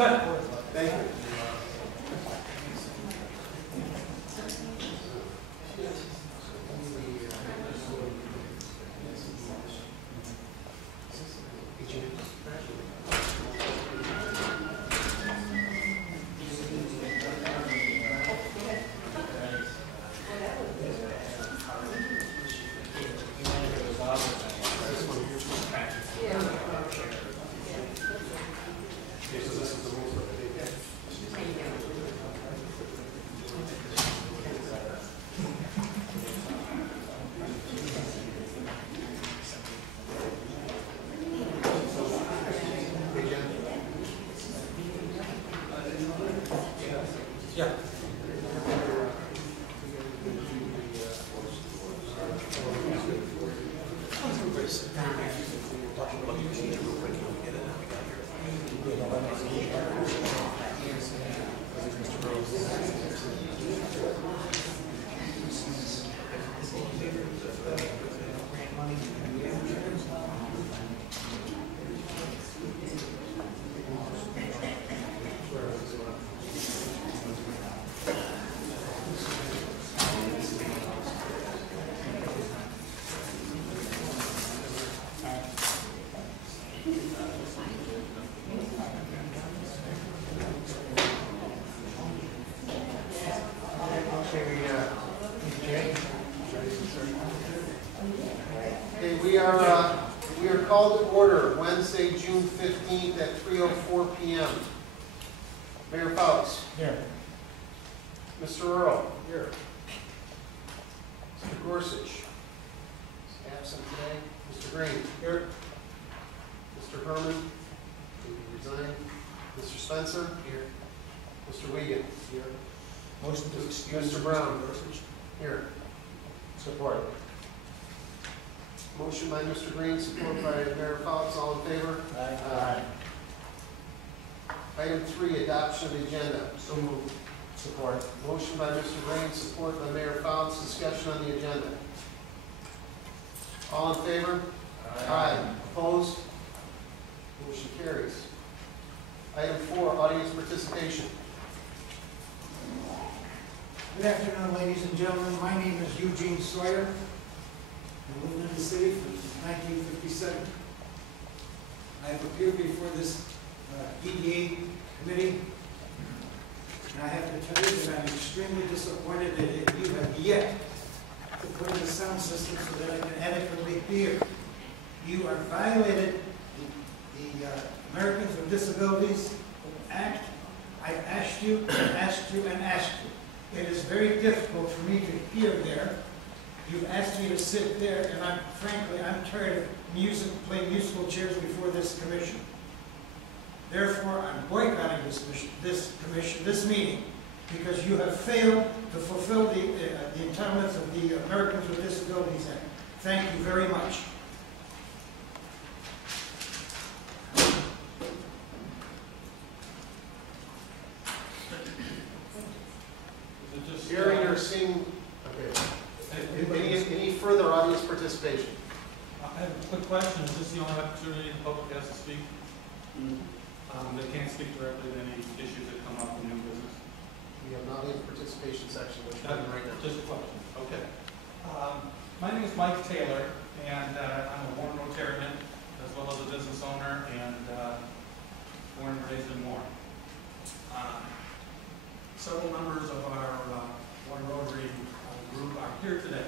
Thank you. We are called to order Wednesday, June 15th at 3:04 p.m. Mayor Fouts. Here. Mr. Earl. Here. Mr. Gorsuch. Is absent today. Mr. Green. Here. Mr. Herman. Did he resign? Mr. Spencer. Here. Mr. Wiegand. Here. Motion to excuse Mr. Brown. Here. Support. Motion by Mr. Green, support by Mayor Fouts. All in favor? Aye. Item 3, adoption of the agenda. So moved. Support. Motion by Mr. Green, support by Mayor Fouts. Discussion on the agenda. All in favor? Aye. Opposed? Motion carries. Item 4, audience participation. Good afternoon, ladies and gentlemen. My name is Eugene Sawyer. I lived in the city since 1957. I have appeared before this DDA committee, and I have to tell you that I'm extremely disappointed that you have yet to put in a sound system so that I can adequately hear. You have violated the Americans with Disabilities Act. I've asked you and asked you and asked you. It is very difficult for me to hear there. You've asked me to sit there, and frankly, I'm tired of playing musical chairs before this commission. Therefore, I'm boycotting this meeting, because you have failed to fulfill the entitlements of the Americans with Disabilities Act. Thank you very much. Hearing or seeing? Okay. Any further audience participation? I have a quick question. Is this the only opportunity the public has to speak? They can't speak directly to any issues that come up in new business? We have an audience participation section, which we're doing right now. Just a question. Okay. My name is Mike Taylor, and I'm a Warren Rotarian, as well as a business owner, and born and raised in Warren. Several members of our Warren Rotary group are here today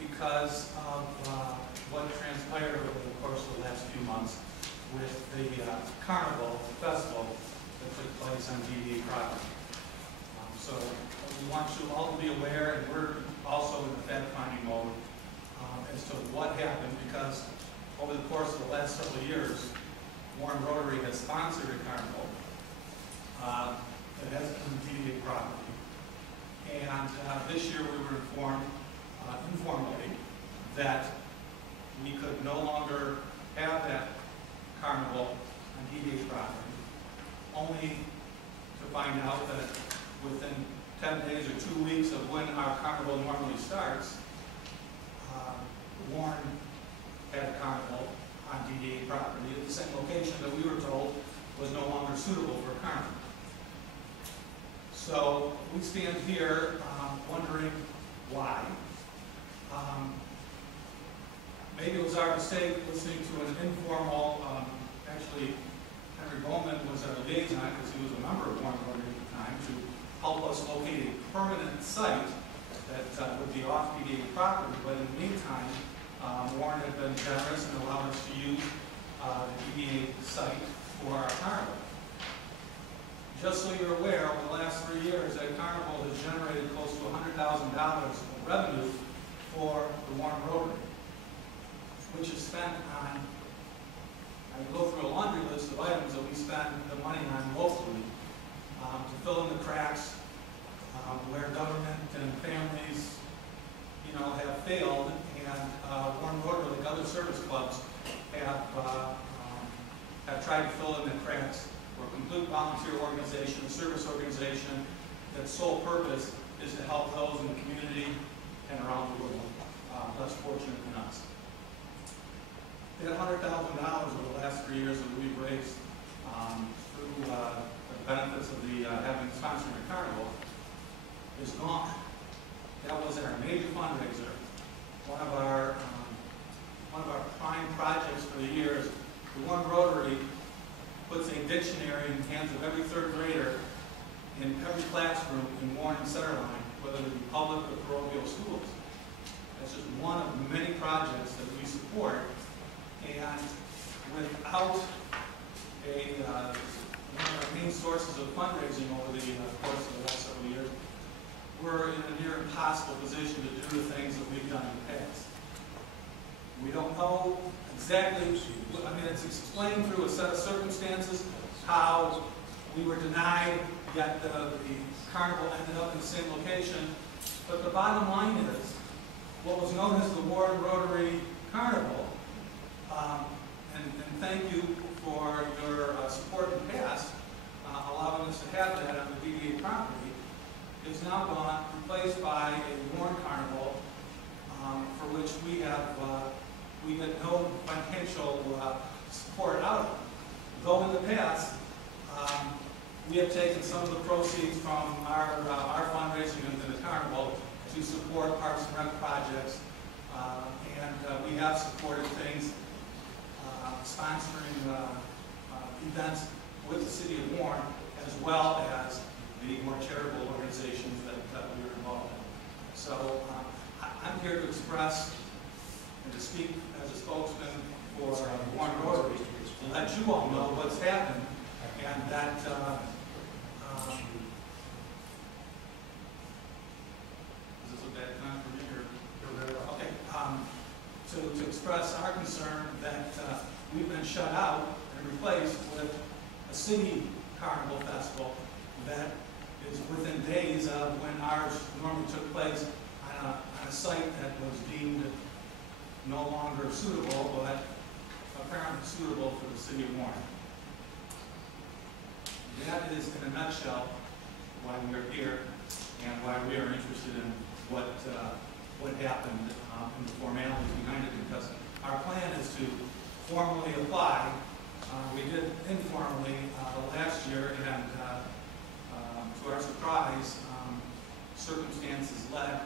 because of what transpired over the course of the last few months with the carnival festival that took place on DDA property. So we want you all to be aware, and we're also in the fact-finding mode as to what happened, because over the course of the last several years, Warren Rotary has sponsored a carnival that has been DDA property. And this year we were informed informally that we could no longer have that carnival on DDA property, only to find out that within 10 days or 2 weeks of when our carnival normally starts, Warren had a carnival on DDA property at the same location that we were told we stand here wondering why. Maybe it was our mistake listening to an informal, actually Henry Bowman was our liaison because he was a member of Warren Rotary at the time, to help us locate a permanent site that would be off DDA property. But in the meantime, Warren had been generous and allowed us to use the DDA site for our carnival. Just so you're aware, over the last 3 years, that carnival has generated close to $100,000 of revenue for the Warren Rotary, which is spent on, I go through a laundry list of items that we spend the money on locally to fill in the cracks where government and families, have failed, and Warren Rotary, like other service clubs, have tried to fill in the cracks. We're a complete volunteer organization, a service organization, that's sole purpose is to help those in the community and around the world less fortunate than us. That $100,000 over the last 3 years that we've raised through the benefits of the having sponsored a carnival is gone. That was our major fundraiser. One of our prime projects for the year is the Warren Rotary puts a dictionary in the hands of every third grader in every classroom in Warren and Centerline, whether it be public or parochial schools. That's just one of many projects that we support. And without one of our main sources of fundraising over the course of the last several years, we're in a near impossible position to do the things that we've done in the past. We don't know exactly, it's explained through a set of circumstances how we were denied, yet the carnival ended up in the same location. But the bottom line is, what was known as the Warren Rotary Carnival, and thank you for your support in the past, allowing us to have that on the DDA property, is now gone, replaced by a Warren Carnival, for which we get no financial support out of. Though in the past, we have taken some of the proceeds from our fundraising in the carnival to support Parks and Rec projects, and we have supported things, sponsoring events with the city of Warren, as well as the more charitable organizations that we are involved in. So I'm here to express and to speak as a spokesman for Warren Rotary to let you all know what's happened, and that is this a bad time for me, or okay? To express our concern that we've been shut out and replaced with a city carnival festival that is within days of when ours normally took place on a site that was deemed no longer suitable, but apparently suitable for the city of Warren. That is, in a nutshell, why we are here and why we are interested in what happened and the formalities behind it, because our plan is to formally apply. We did informally last year, and to our surprise, circumstances led,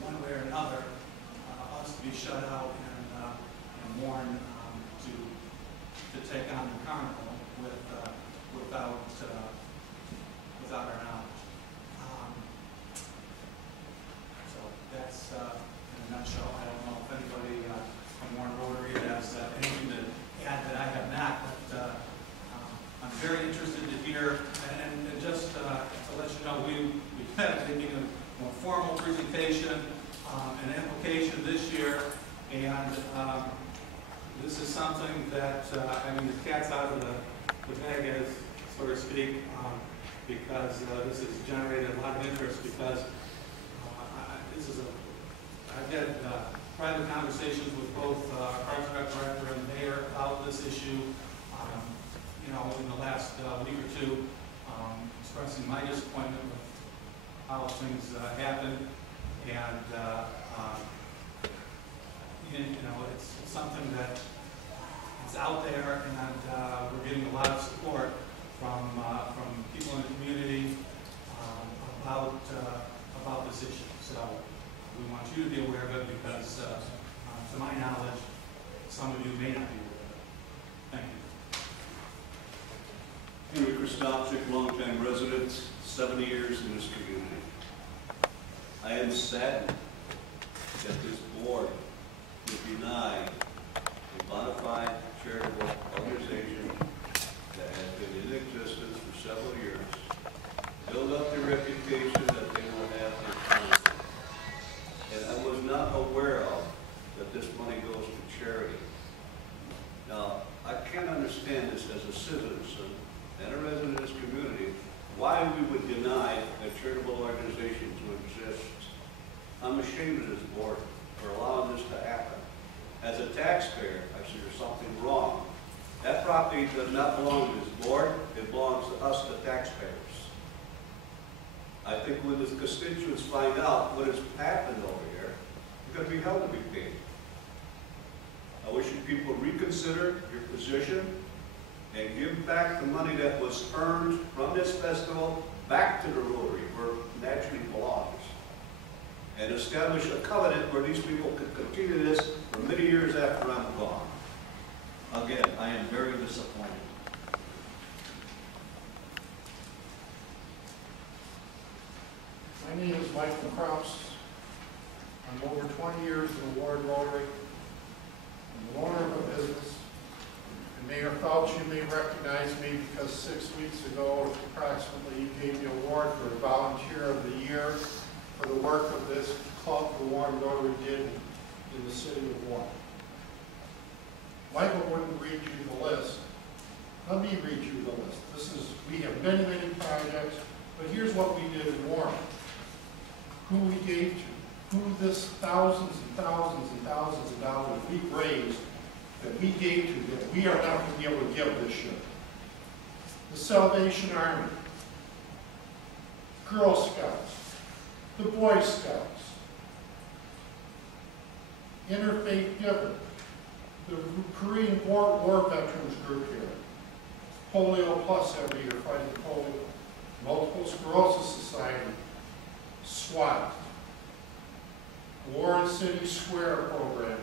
one way or another, us to be shut out and Warren to take on the carnival without our knowledge. So that's in a nutshell. I don't know if anybody from Warren Rotary has anything to add that I have not, but I'm very interested to hear, and just to let you know, we've been making a more formal presentation, an application this year, and this is something that, the cat's out of the bag, as so to speak, because this has generated a lot of interest, because I've had private conversations with both Parks and Rec Director and Mayor about this issue, in the last week or two, expressing my disappointment with how things happened, and it's something that is out there, and we're getting a lot of support from people in the community, about this issue. So we want you to be aware of it because, to my knowledge, some of you may not be aware of it. Thank you. Henry Christopchik, longtime resident, 70 years in this community. I am saddened that this board would deny a bona fide charitable organization that has been in existence for several years, build up the reputation that they will have in council. And I was not aware of that this money goes to charity. Now, I can't understand this as a citizen and a resident of this community, why we would deny a charitable organization to exist. I'm ashamed of this board for allowing this to happen. As a taxpayer, I see there's something wrong. That property does not belong to this board, it belongs to us, the taxpayers. I think when the constituents find out what has happened over here, you're going to be held to be paid. I wish you people reconsider your position and give back the money that was earned from this festival back to the Rotary where it naturally belongs. And establish a covenant where these people could continue this for many years after I'm gone. Again, I am very disappointed. My name is Michael Kraus. I'm over 20 years in the Ward Rotary. I'm the owner of a business. And Mayor Fauci, you may recognize me because 6 weeks ago, approximately, you gave me an award for Volunteer of the Year for the work of this club the Warren Rotary did in the city of Warren. Michael wouldn't read you the list. Let me read you the list. We have many, many projects, but here's what we did in Warren. Who we gave to, who this thousands and thousands and thousands of dollars we raised that we gave to that we are not going to be able to give this year. The Salvation Army, Girl Scouts, the Boy Scouts, Interfaith Giving, the Korean War Veterans Group here, Polio Plus every year fighting polio, Multiple Sclerosis Society, SWAT, Warren City Square program,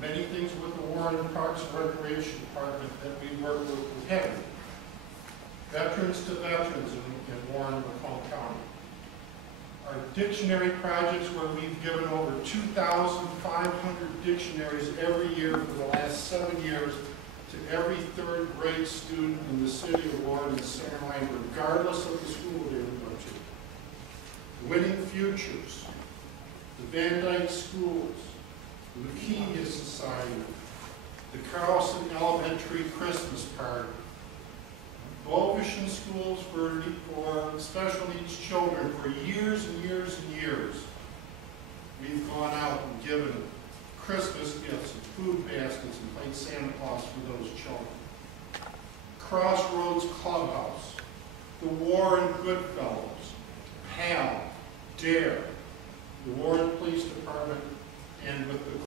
many things with the Warren Parks and Recreation Department that we work with heavily. Veterans to Veterans in Warren and Macomb County. Our dictionary projects where we've given over 2,500 dictionaries every year for the last 7 years to every third grade student in the city of Warren and Center Line, regardless of the school they went to. Winning Futures, the Van Dyke Schools, the Leukemia Society, the Carlson Elementary Christmas Party, Bovish schools for special needs children for years and years and years. We've gone out and given Christmas gifts and food baskets and played Santa Claus for those children. Crossroads Clubhouse, the Warren Goodfellows, PAL, DARE, the Warren Police Department, and with the